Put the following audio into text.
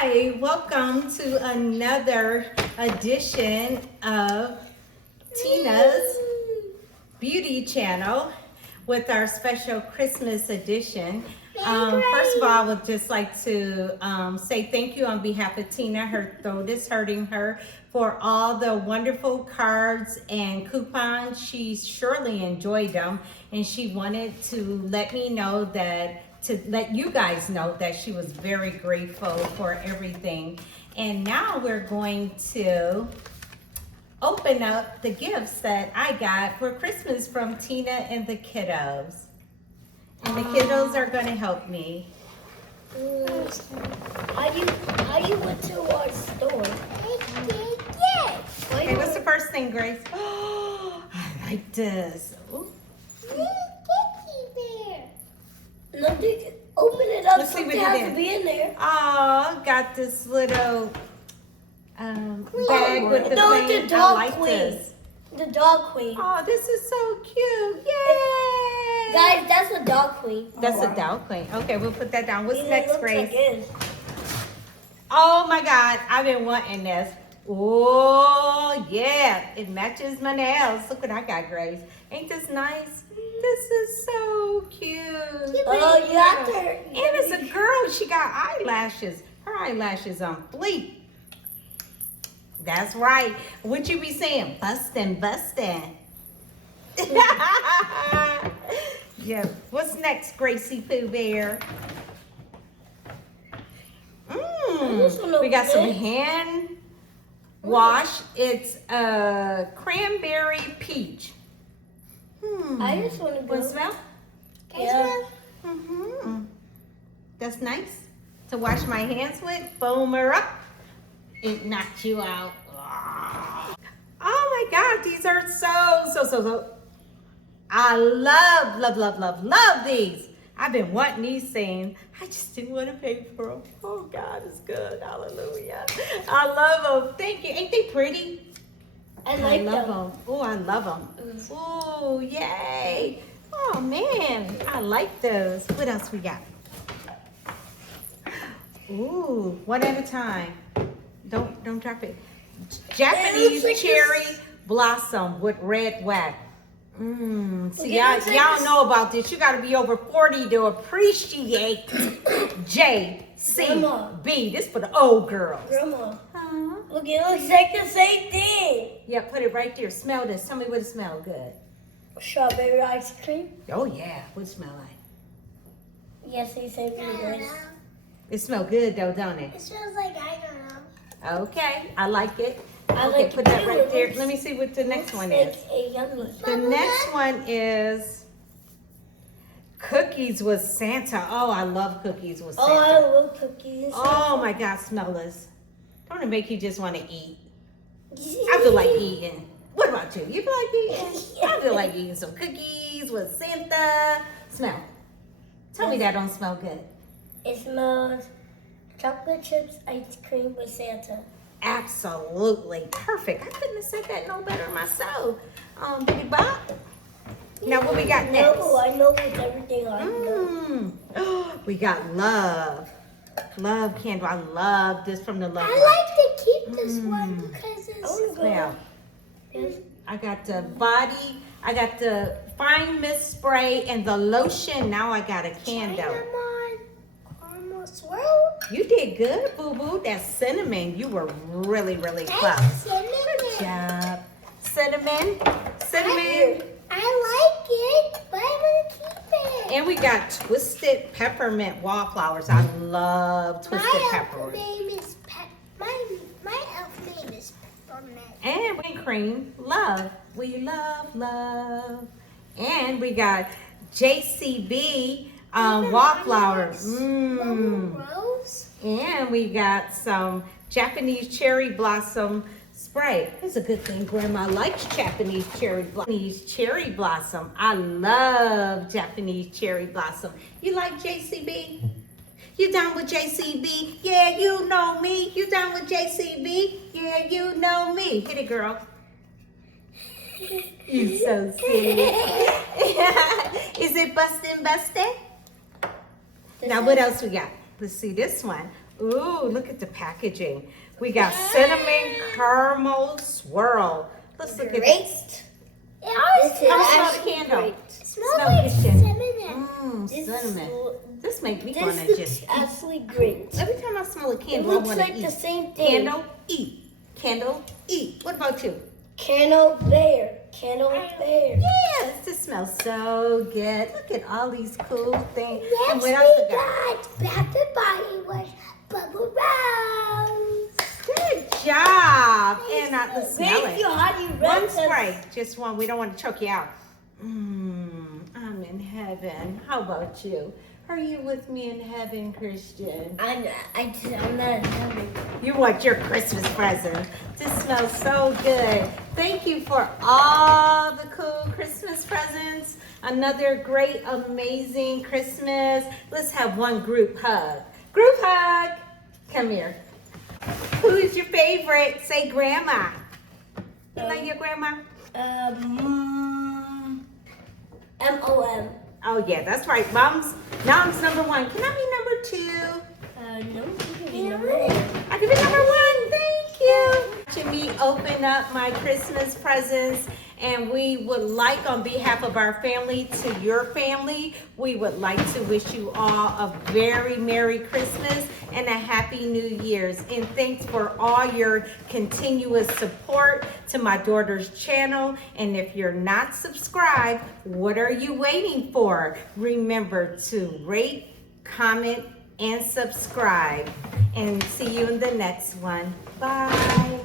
Hi, welcome to another edition of Tina's Beauty Channel with our special Christmas edition. First of all, I would just like to say thank you on behalf of Tina. Her throat is hurting her, for all the wonderful cards and coupons. She surely enjoyed them, and she wanted to let me know that, to let you guys know that she was very grateful for everything. And now we're going to open up the gifts that I got for Christmas from Tina and the kiddos. And the kiddos are going to help me. How you went to our store? Okay, what's the first thing, Grace? Oh, I like this. Ooh. No, open it up. Let's see what Something it has is. to be in there. Oh, got this little bag with the No, thing. the dog I like queen. this. The dog queen. Oh, this is so cute. Yay! Guys, that's a dog queen. That's a dog queen. Okay, we'll put that down. What's It next, looks Grace? like it. Oh my God, I've been wanting this. Oh yeah, it matches my nails. Look what I got, Grace. Ain't this nice? This is so cute. Oh, you have to. And it's a girl. She got eyelashes. Her eyelashes on fleek. That's right. What you be saying? Bustin', bustin'. Yeah. What's next, Gracie Pooh Bear? We got some hand wash. It's a cranberry peach. I just want to go. Want to smell? Yeah. That's nice to wash my hands with. Foam her up. It knocks you out. Oh my God, these are so. I love these. I've been wanting these things. I just didn't want to pay for them. Oh God, it's good. Hallelujah. I love them. Thank you. Ain't they pretty? I like love them. them. Oh, I love them. Oh, yay. Oh man, I like those. What else we got? Ooh, one at a time. Don't drop it. Japanese like cherry blossom with red wax. See, It looks like y'all this- know about this. You got to be over 40 to appreciate JCB. This for the old girls. Grandma, Huh? look, it looks like the same thing. Yeah, put it right there. Smell this. Tell me what it smells good. Strawberry ice cream. Oh yeah, what it smell like? Yes, they say guys. It smell good though, don't it? It smells like I don't know. Okay, I like it. I Okay, like put it that too. right It there. looks- Let me see what the next one like is. a yummy. The next one is cookies with Santa. Oh, I love cookies with Santa. Oh, I love cookies. Oh my God, smell this. Don't it make you just want to eat? I feel like eating. What about you? You feel like eating? I feel like eating some cookies with Santa. Smell. Tell me that don't smell good. It smells chocolate chips ice cream with Santa. Absolutely perfect. I couldn't have said that no better myself. Big Bob. Now what we got next? No, I know it's everything I know. We got love. Love candle. I love this from the love. I like to keep this one because it's Smell. I got the body. I got the fine mist spray and the lotion. Now I got a candle. caramel swirl. You did good, boo boo. That cinnamon. You were really close. Good job. Cinnamon. I like it, but I'm gonna keep it. And we got twisted peppermint wallflowers. I love twisted peppermint. My elf name is Peppermint. And whipping cream. Love. We love. And we got JCB wallflowers. Rose. And we got some Japanese cherry blossom spray. It's a good thing Grandma likes Japanese cherry blossom. I love Japanese cherry blossom. You like JCB? You down with JCB? Yeah, you know me. You down with JCB? Yeah, you know me. Hit it, girl. You so silly. Is it bustin'? Now what else we got? Let's see this one. Ooh, look at the packaging. We got cinnamon caramel swirl. Let's look at this. It always How smell the candle? It smells Smell like kitchen. cinnamon. Cinnamon. This makes me This want to looks just eat. absolutely great. Every time I smell a It candle, I looks want to like eat. the same thing. Candle, eat. Candle, eat. What about you? Candle bear. Candle bear. Yes, this smells so good. Look at all these cool things. And Next what else we we got? got Bath and Body Works Bubble Rose. Good job. And let's smell Thank you, it. honey. One spray, just one. We don't want to choke you out. I'm in heaven. How about you? Are you with me in heaven, Christian? I'm not happy. You want your Christmas present. This smells so good. Thank you for all the cool Christmas presents. Another great, amazing Christmas. Let's have one group hug. Group hug. Come here. Who's your favorite? Say grandma. You like your grandma? M-O-M. Oh yeah, that's right. Mom's number one. Can I be number 2? No, you can be number 1. I can be number 1. Thank you. Watching me open up my Christmas presents, and we would like, on behalf of our family to your family, we would like to wish you all a very Merry Christmas and a Happy New Year's. And thanks for all your continuous support to my daughter's channel. And if you're not subscribed, what are you waiting for? Remember to rate, comment, and subscribe. And see you in the next one. Bye.